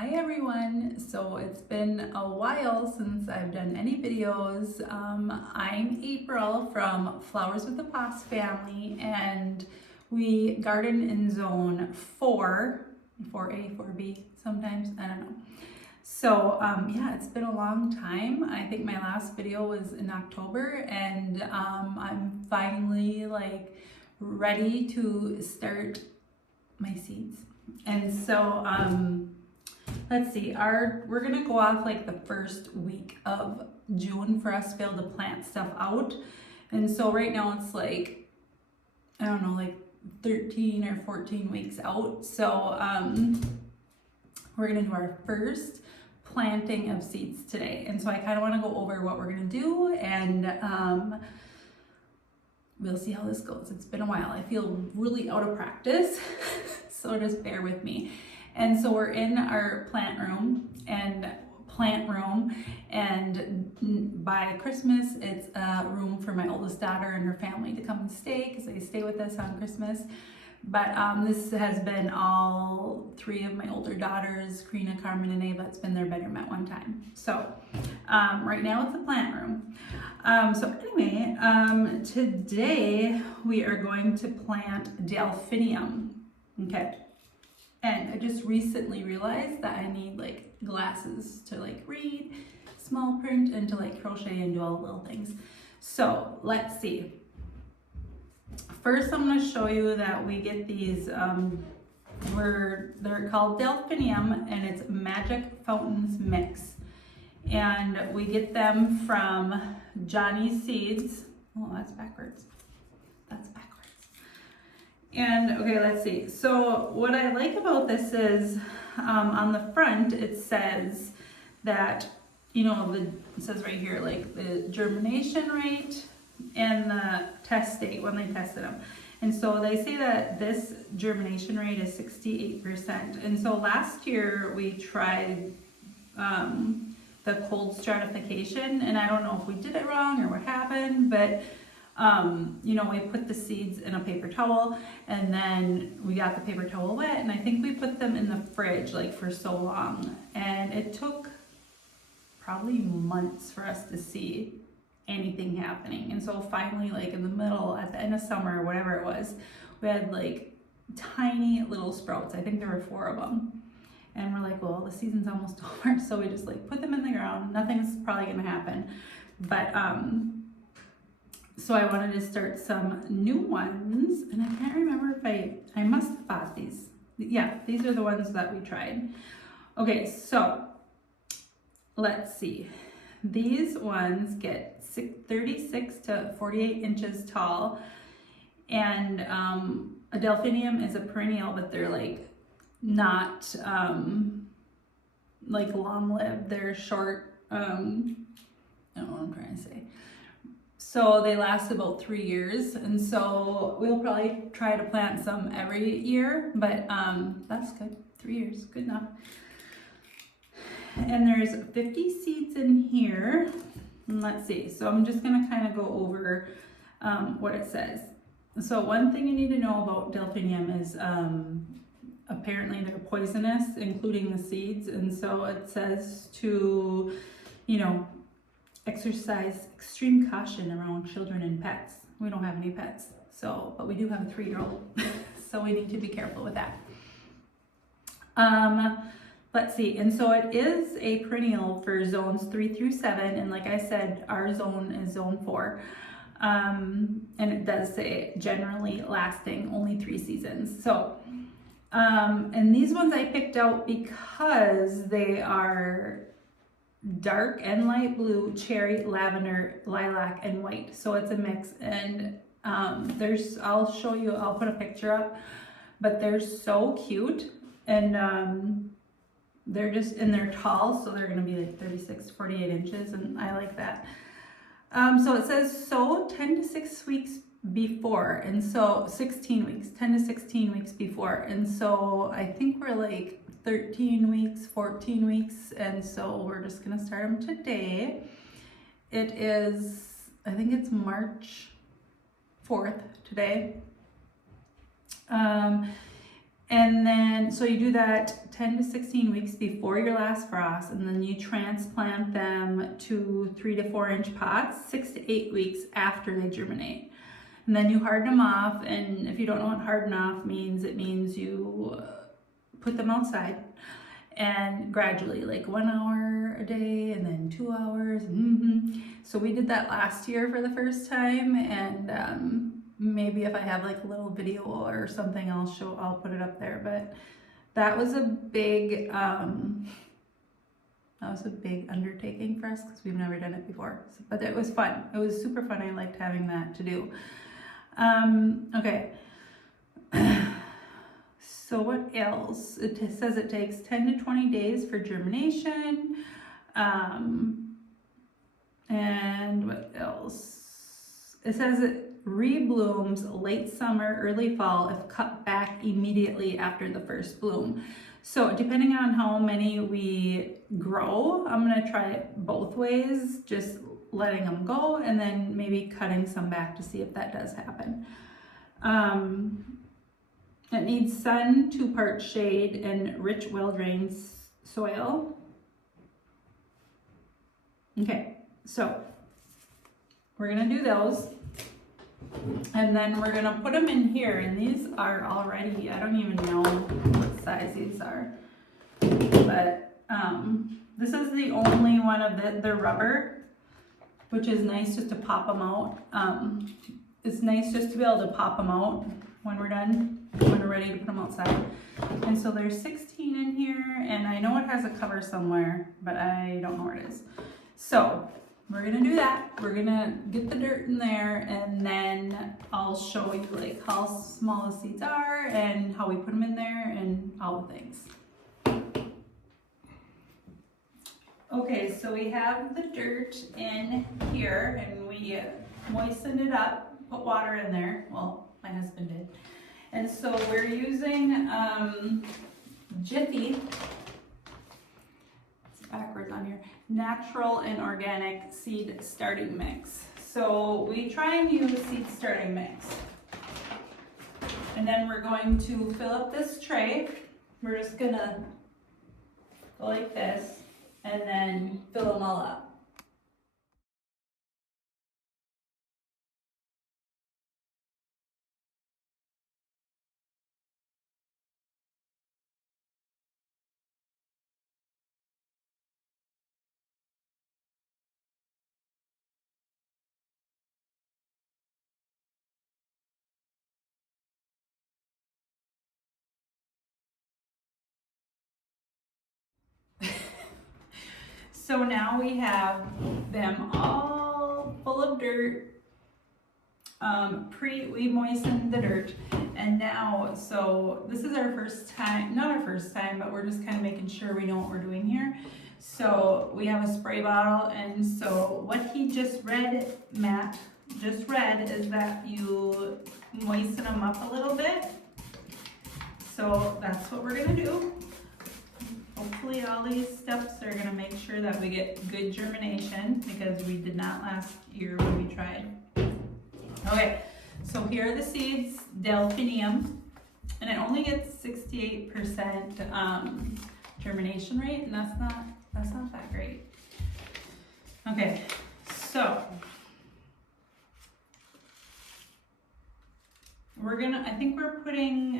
Hi everyone! So it's been a while since I've done any videos. I'm April from Flowers with the Foss family, and we garden in zone 4, 4A, 4B sometimes, I don't know. So yeah, it's been a long time. I think my last video was in October, and I'm finally ready to start my seeds. And so let's see, we're gonna go off like the first week of June for us to be able to plant stuff out. And so right now it's like, I don't know, like 13 or 14 weeks out. So we're gonna do our first planting of seeds today. And so I kind of want to go over what we're gonna do, and we'll see how this goes. It's been a while. I feel really out of practice, so just bear with me. And so we're in our plant room, and by Christmas it's a room for my oldest daughter and her family to come and stay, because they stay with us on Christmas. But this has been all 3 of my older daughters, Karina, Carmen, and Ava. It's been their bedroom at one time. So right now it's a plant room. So anyway, today we are going to plant Delphinium. Okay. And I just recently realized that I need like glasses to like read small print and to like crochet and do all the little things. So let's see. First, I'm going to show you that we get these, they're called Delphinium, and it's Magic Fountains Mix. And we get them from Johnny's Seeds. Oh, that's backwards. That's backwards. And okay, let's see. So what I like about this is on the front it says that, you know, it says right here like the germination rate and the test date when they tested them. And so they say that this germination rate is 68%. And so last year we tried the cold stratification, and I don't know if we did it wrong or what happened, but you know, we put the seeds in a paper towel, and then we got the paper towel wet, and I think we put them in the fridge like for so long, and it took probably months for us to see anything happening. And so finally, like in the middle, at the end of summer or whatever it was, we had like tiny little sprouts. I think there were 4 of them. And we're like, well, the season's almost over, so we just like put them in the ground. Nothing's probably gonna happen. But so I wanted to start some new ones, and I can't remember if I must have bought these. Yeah, these are the ones that we tried. Okay, so let's see. These ones get 36 to 48 inches tall, and a Delphinium is a perennial, but they're like not like long-lived. They're short. I don't know what I'm trying to say. So they last about 3 years, and so we'll probably try to plant some every year, but that's good. 3 years, good enough. And there's 50 seeds in here. And let's see, so I'm just gonna kind of go over what it says. So one thing you need to know about Delphinium is apparently they're poisonous, including the seeds, and so it says to, you know, exercise extreme caution around children and pets. We don't have any pets, so, but we do have a 3-year-old, so we need to be careful with that. Let's see, and so it is a perennial for zones 3 through 7, and like I said, our zone is zone 4. And it does say generally lasting only 3 seasons. So, and these ones I picked out because they are dark and light blue, cherry, lavender, lilac, and white. So it's a mix, and I'll show you, I'll put a picture up, but they're so cute, and they're tall, so they're gonna be like 36 to 48 inches, and I like that. So it says sow 10 to 6 weeks before, and so 16 weeks, 10 to 16 weeks before, and so I think we're like 13 weeks, 14 weeks, and so we're just gonna start them today. It is, I think it's March 4th today. And then, so you do that 10 to 16 weeks before your last frost, and then you transplant them to 3 to 4 inch pots 6 to 8 weeks after they germinate. And then you harden them off, and if you don't know what harden off means, it means you put them outside and gradually, like 1 hour a day and then 2 hours. So we did that last year for the first time, and maybe if I have like a little video or something, I'll put it up there. But that was a big undertaking for us because we've never done it before. But it was fun. It was super fun. I liked having that to do. Okay. So what else? It says it takes 10 to 20 days for germination. And what else? It says it reblooms late summer, early fall if cut back immediately after the first bloom. So depending on how many we grow, I'm gonna try it both ways, just letting them go and then maybe cutting some back to see if that does happen. It needs sun, 2 parts shade, and rich, well-drained soil. Okay, so we're gonna do those. And then we're gonna put them in here, and these are already, I don't even know what size these are. But this is the only one of the rubber, which is nice just to pop them out. It's nice just to be able to pop them out when we're done, when we're ready to put them outside. And so there's 16 in here, and I know it has a cover somewhere, but I don't know where it is. So we're gonna do that. We're gonna get the dirt in there, and then I'll show you like how small the seeds are and how we put them in there and all the things. Okay, so we have the dirt in here, and we moistened it up, put water in there. Well, my husband did. And so we're using Jiffy, it's backwards on here, natural and organic seed starting mix. So we try and use seed starting mix. And then we're going to fill up this tray. We're just gonna go like this and then fill them all up. So now we have them all full of dirt. We moistened the dirt, and now, so this is our first time, not our first time, but we're just kind of making sure we know what we're doing here. So we have a spray bottle, and so what he just read, Matt just read, is that you moisten them up a little bit. So that's what we're gonna do. Hopefully all these steps are gonna make sure that we get good germination, because we did not last year when we tried. Okay, so here are the seeds, Delphinium, and it only gets 68% germination rate, and that's not that great. Okay, so we're gonna, I think we're putting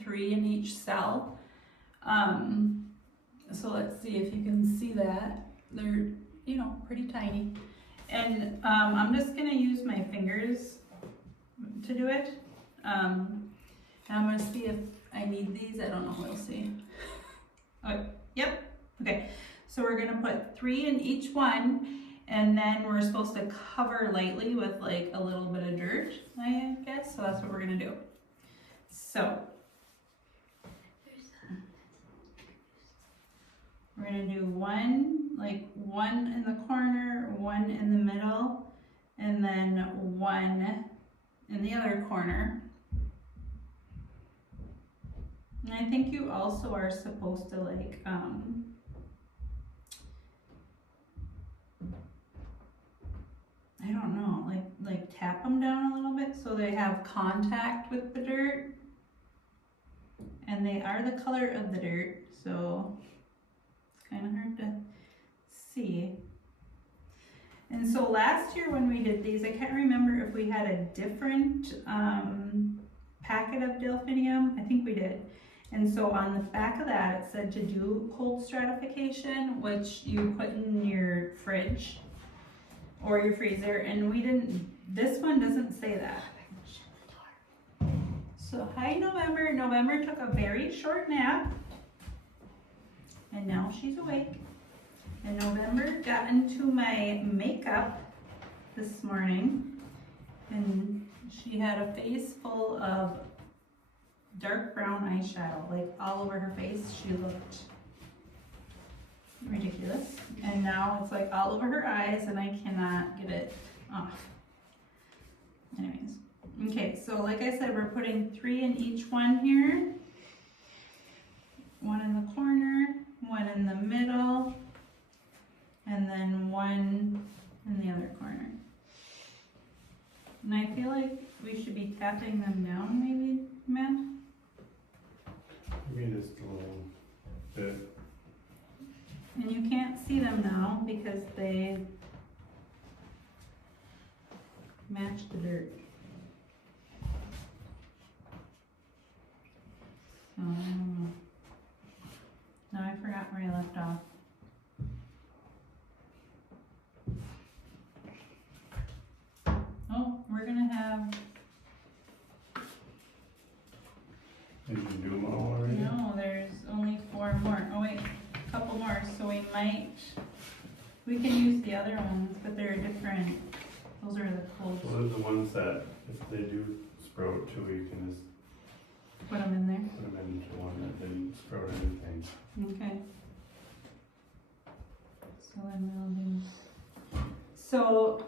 3 in each cell. So let's see if you can see that. They're, you know, pretty tiny. And I'm just gonna use my fingers to do it. And I'm gonna see if I need these. I don't know, we'll see. Okay. Yep, okay. So we're gonna put 3 in each one, and then we're supposed to cover lightly with like a little bit of dirt, I guess. So that's what we're gonna do. So we're gonna do one in the corner, 1 in the middle, and then 1 in the other corner. And I think you also are supposed to like, I don't know, like tap them down a little bit so they have contact with the dirt. and they are the color of the dirt, so it's kind of hard to see. And so last year when we did these, I can't remember if we had a different packet of Delphinium. I think we did. And so on the back of that, it said to do cold stratification, which you put in your fridge or your freezer, and we didn't, this one doesn't say that. So hi November. November took a very short nap, and now she's awake. And November got into my makeup this morning, and she had a face full of dark brown eyeshadow, like all over her face. She looked ridiculous. And now it's like all over her eyes, and I cannot get it off. Anyways, okay, so like I said, we're putting 3 in each one here. 1 in the corner, 1 in the middle, and then 1 in the other corner. And I feel like we should be tapping them down maybe, Matt? Maybe just a little bit. And you can't see them now because they match the dirt. So I don't know. Now I forgot where I left off. Oh, we're gonna have, Did you do them all already? no, there's only 4 more. Oh wait, a couple more, so we can use the other ones, but they're different. Those are the cold. Well, those are the ones that, if they do sprout too, you can just Put them in there. put them into one that didn't sprout anything. Okay. So then we'll do. So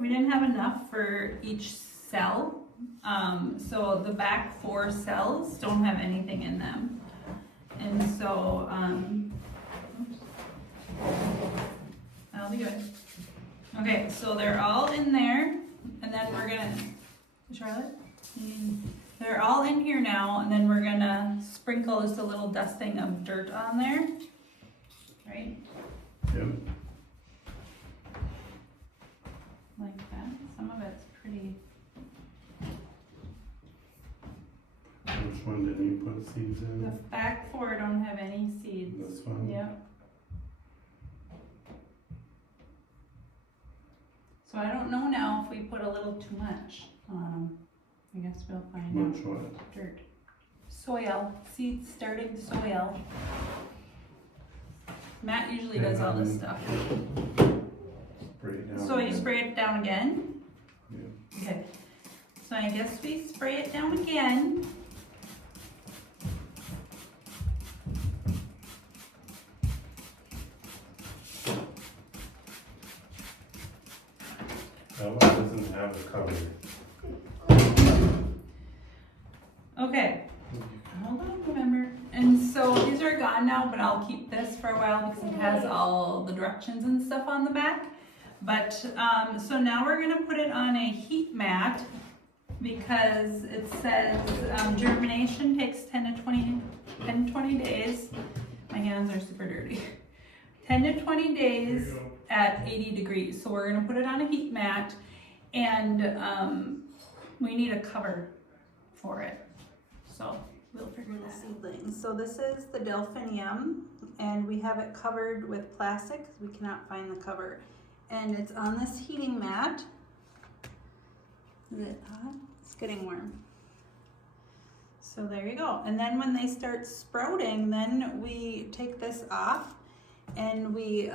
we didn't have enough for each cell. So the back 4 cells don't have anything in them. And so, oops. That'll be good. Okay, so they're all in there, and then we're gonna, Charlotte? They're all in here now, and then we're gonna sprinkle just a little dusting of dirt on there, right? Yep. Like that. Some of it's pretty. Which one did you put seeds The in? back 4 don't have any seeds. This one? Yep. So I don't know now if we put a little too much on them. I guess we'll find out. Which what? Dirt. Soil. Seed starting soil. Matt usually does all this stuff. Spray it down. So you spray it down again? Yeah. Okay. So I guess we spray it down again. That one doesn't have a cover. Okay. Hold on, remember. And so these are gone now, but I'll keep this for a while because it has all the directions and stuff on the back. But so now we're gonna put it on a heat mat because it says germination takes 10 to 20 days. My hands are super dirty. 10 to 20 days at 80 degrees. So we're gonna put it on a heat mat, and we need a cover for it. So we'll figure that out. Seedlings. So this is the Delphinium, and we have it covered with plastic because we cannot find the cover. And it's on this heating mat. Is it hot? It's getting warm. So there you go. And then when they start sprouting, then we take this off and we,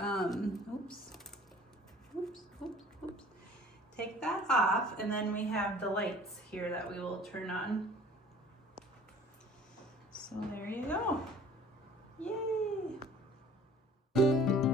take that off, and then we have the lights here that we will turn on. So there you go. Yay!